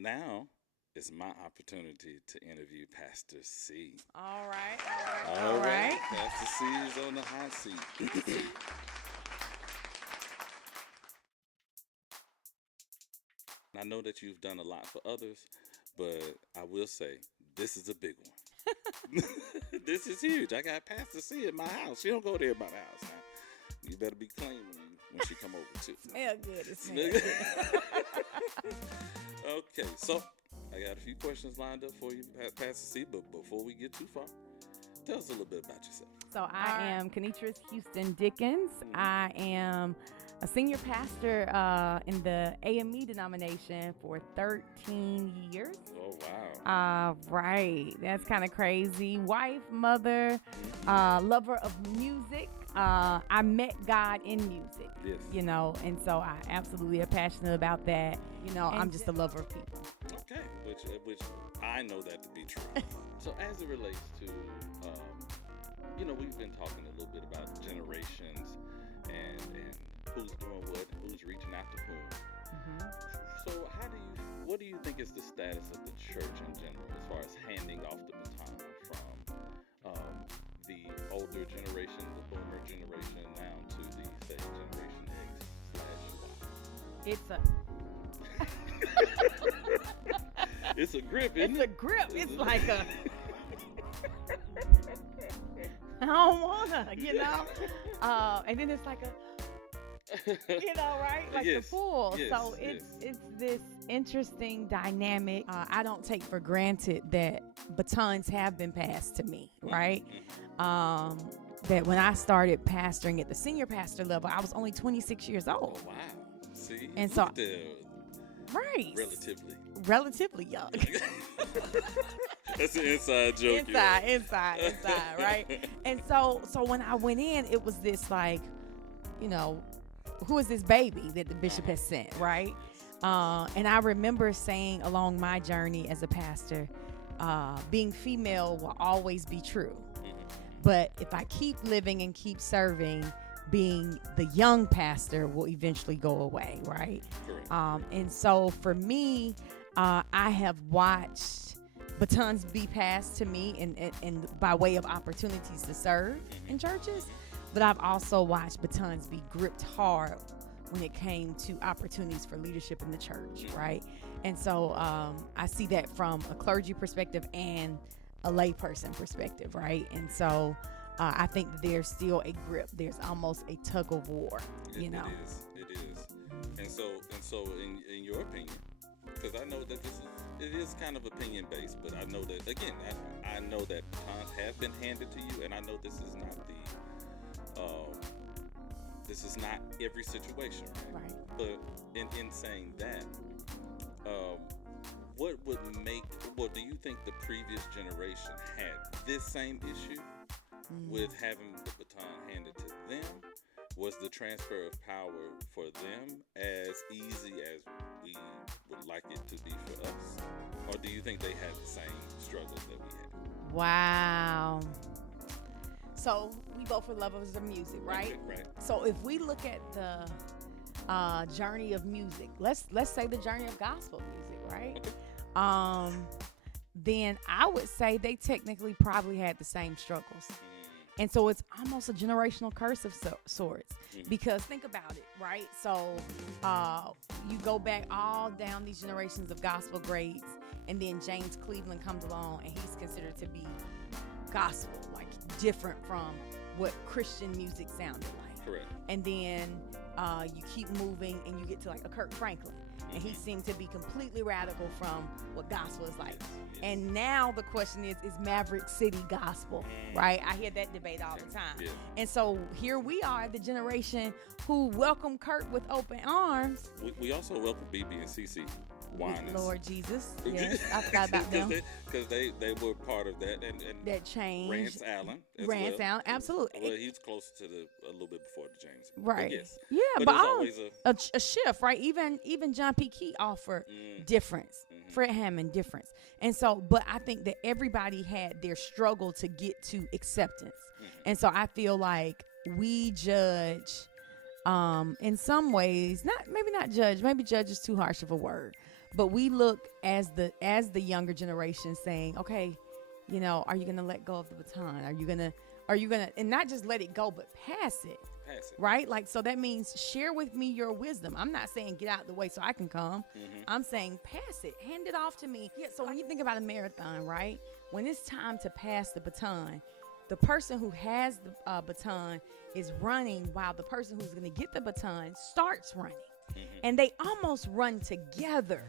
now it's my opportunity to interview Pastor C. All right. All right. Pastor C is on the hot seat. I know that you've done a lot for others, but I will say this is a big one. This is huge. I got Pastor C in my house. She don't go there by the house now. You better be clean when she come over too. Smell good. It smells good. Okay, so I got a few questions lined up for you, Pastor C. But before we get too far, tell us a little bit about yourself. So I am Kenitris Houston Dickens. I am a senior pastor in the AME denomination for 13 years. Oh, wow. Right. That's kind of crazy. Wife, mother, lover of music. I met God in music. Yes. You know, and so I absolutely am passionate about that. You know, I'm just a lover of people. Okay, which I know that to be true. So as it relates to, we've been talking a little bit about generations and who's doing what, who's reaching out to whom. Mm-hmm. So what do you think is the status of the church in general as far as handing off the baton from the older generation, the boomer generation, now to the, say, Generation X/Y? It's a grip, isn't it? It's a grip. It's like a... I don't wanna, and then it's like a, right? Like yes, the pool. yes, so it's this interesting dynamic. I don't take for granted that batons have been passed to me, right? Mm-hmm. That when I started pastoring at the senior pastor level, I was only 26 years old. Oh, wow. See? And so, right. Relatively young. That's an inside joke. Inside, right? And so when I went in, it was this like, who is this baby that the bishop has sent, right? And I remember saying along my journey as a pastor, being female will always be true. But if I keep living and keep serving, being the young pastor will eventually go away, right? Correct. And so for me, I have watched batons be passed to me and by way of opportunities to serve in churches, but I've also watched batons be gripped hard when it came to opportunities for leadership in the church, right? And so I see that from a clergy perspective and a layperson perspective, right? And so I think that there's still a grip. There's almost a tug of war, It is. And so in your opinion, because I know that it is kind of opinion based, but I know that, again, I know that batons have been handed to you, and I know this is not this is not every situation, right? But in saying that, do you think the previous generation had this same issue with having the baton handed to them? Was the transfer of power for them as easy as we would like it to be for us? Or do you think they had the same struggles that we had? Wow. So we both are lovers of music, right? Right. So if we look at the journey of music, let's say the journey of gospel music, right? Okay. Then I would say they technically probably had the same struggles. And so it's almost a generational curse of sorts, because think about it, right? So you go back all down these generations of gospel greats, and then James Cleveland comes along, and he's considered to be gospel, like different from what Christian music sounded like. Correct. And then you keep moving, and you get to like a Kirk Franklin, and he seemed to be completely radical from what gospel is like. Yes. And now the question is Maverick City gospel, right? I hear that debate all the time. Yeah. And so here we are, the generation who welcome Kirk with open arms. We also welcome BB and CC. Lord Jesus. Yes, I forgot about them. Because they were part of that. And that changed. Rance Allen, absolutely. Well, he's close to a little bit before the James. Right. But yes. Yeah, but always a shift, right? Even John P. Key offered difference. Fred Hammond, difference. And so, but I think that everybody had their struggle to get to acceptance. And so I feel like we judge, in some ways, maybe not judge, maybe judge is too harsh of a word, But we look as the younger generation saying, okay, are you gonna let go of the baton? Are you gonna and not just let it go, but pass it? Pass it. Right? Like, so that means share with me your wisdom. I'm not saying get out the way so I can come. I'm saying pass it, hand it off to me. Yeah. So when you think about a marathon, right? When it's time to pass the baton, the person who has the baton is running while the person who's going to get the baton starts running. And they almost run together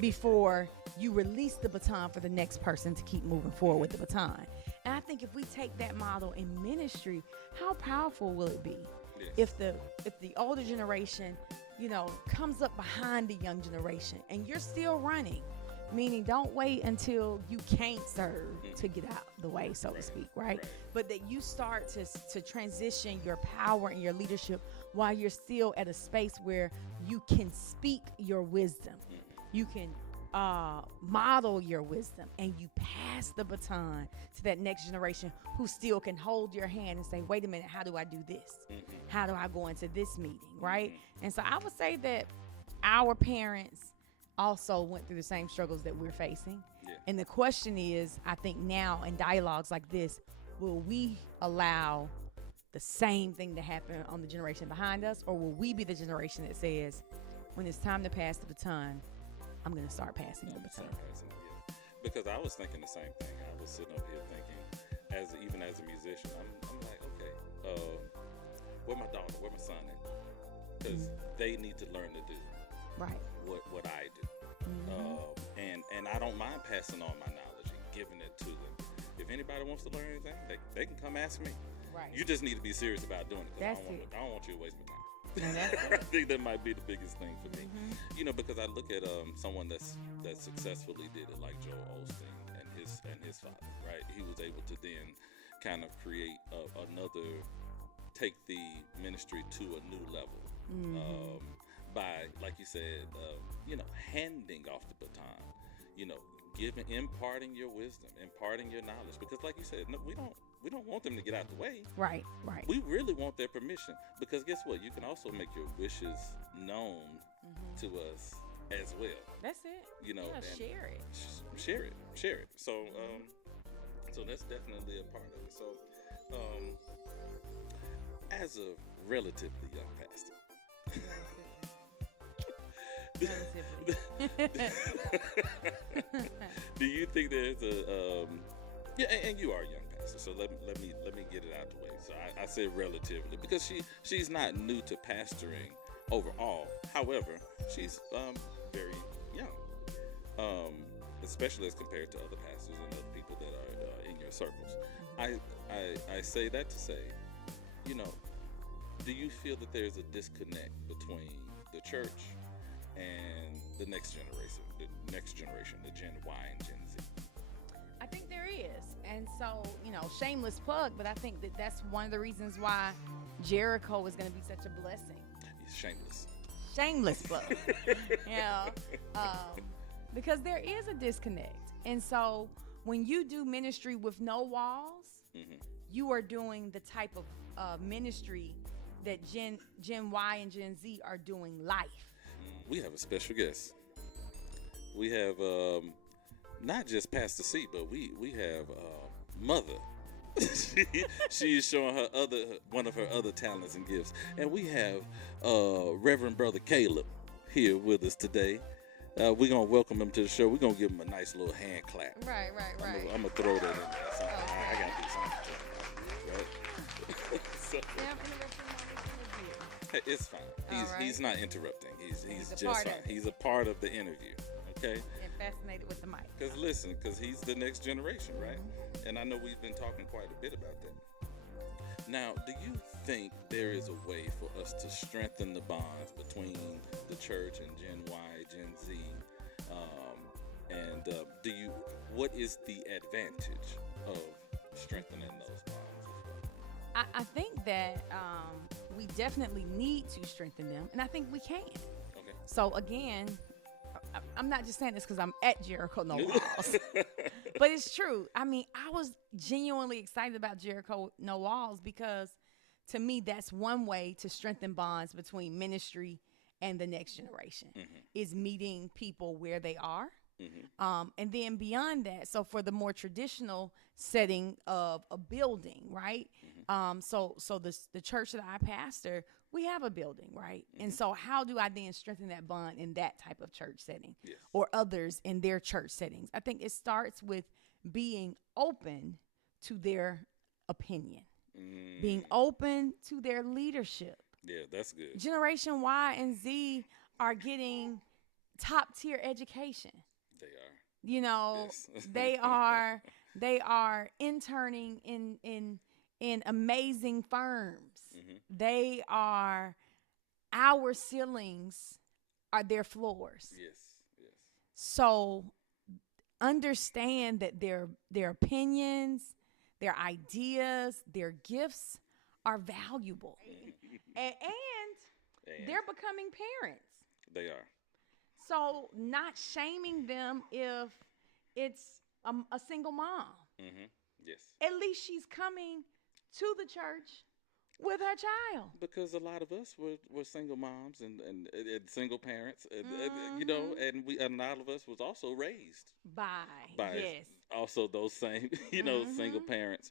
before you release the baton for the next person to keep moving forward with the baton. And I think if we take that model in ministry, how powerful will it be if the older generation, comes up behind the young generation and you're still running? Meaning, don't wait until you can't serve to get out the way, so to speak, right? But that you start to transition your power and your leadership while you're still at a space where you can speak your wisdom. You can model your wisdom, and you pass the baton to that next generation who still can hold your hand and say, wait a minute, how do I do this? How do I go into this meeting, right? And so I would say that our parents also went through the same struggles that we're facing. And the question is, I think now in dialogues like this, will we allow the same thing to happen on the generation behind us, or will we be the generation that says, when it's time to pass the baton, I'm going to start passing the baton? Because I was thinking the same thing. I was sitting up here thinking, even as a musician, I'm like, okay, where my daughter, where my son at? Because they need to learn to do what I do. And I don't mind passing on my knowledge and giving it to them. If anybody wants to learn anything, they can come ask me. Right. You just need to be serious about doing it, because I don't want you to waste my time. I think that might be the biggest thing for me. Because I look at someone that successfully did it, like Joel Osteen and his father, right? He was able to then kind of create take the ministry to a new level by, like you said, handing off the baton, imparting your wisdom, imparting your knowledge. Because, like you said, no, we don't want them to get out the way. Right. We really want their permission, because guess what? You can also make your wishes known to us as well. That's it. And share it. Share it. So, so that's definitely a part of it. So, as a relatively young pastor, do you think there's and you are a young pastor, so let me get it out the way. So I said relatively, because she's not new to pastoring overall. However, she's very young, especially as compared to other pastors and other people that are in your circles. I say that to say, do you feel that there's a disconnect between the church and the next generation, the Gen Y and Gen Z? I think there is. And so, shameless plug, but I think that's one of the reasons why Jericho is going to be such a blessing. Shameless plug. Because there is a disconnect. And so when you do ministry with no walls, you are doing the type of ministry that Gen Y and Gen Z are doing life. We have a special guest. We have not just Pastor C, but we have Mother. She's showing one of her other talents and gifts. And we have Reverend Brother Caleb here with us today. We're going to welcome him to the show. We're going to give him a nice little hand clap. Right. I'm going to throw that in there. I got to do something. Right? So, hey, it's fine. He's not interrupting. He's just fine. He's a part of the interview. Okay? And fascinated with the mic. Because he's the next generation, right? And I know we've been talking quite a bit about that. Now, do you think there is a way for us to strengthen the bonds between the church and Gen Y, Gen Z? What is the advantage of strengthening those bonds? I think that we definitely need to strengthen them, and I think we can. Okay. So again, I'm not just saying this because I'm at Jericho No Walls, but it's true. I mean, I was genuinely excited about Jericho No Walls because, to me, that's one way to strengthen bonds between ministry and the next generation Mm-hmm. is meeting people where they are. Mm-hmm. And then beyond that, so for the more traditional setting of a building, right? Mm-hmm. So the church that I pastor, we have a building, right? And so how do I then strengthen that bond in that type of church setting, Yes. or others in their church settings? I think it starts with being open to their opinion, being open to their leadership. Yeah, that's good. Generation Y and Z are getting top tier education. They are. You know, Yes. they are interning in amazing firms. Mm-hmm. They are our ceilings are their floors. Yes. Yes. So understand that their opinions, their ideas, their gifts are valuable. And And they're becoming parents. they are. So not shaming them if it's a single mom. Mm-hmm. Yes. At least she's coming to the church with her child. Because a lot of us were single moms and single parents, you know, and a lot of us was also raised By by yes. also those same, you know, single parents.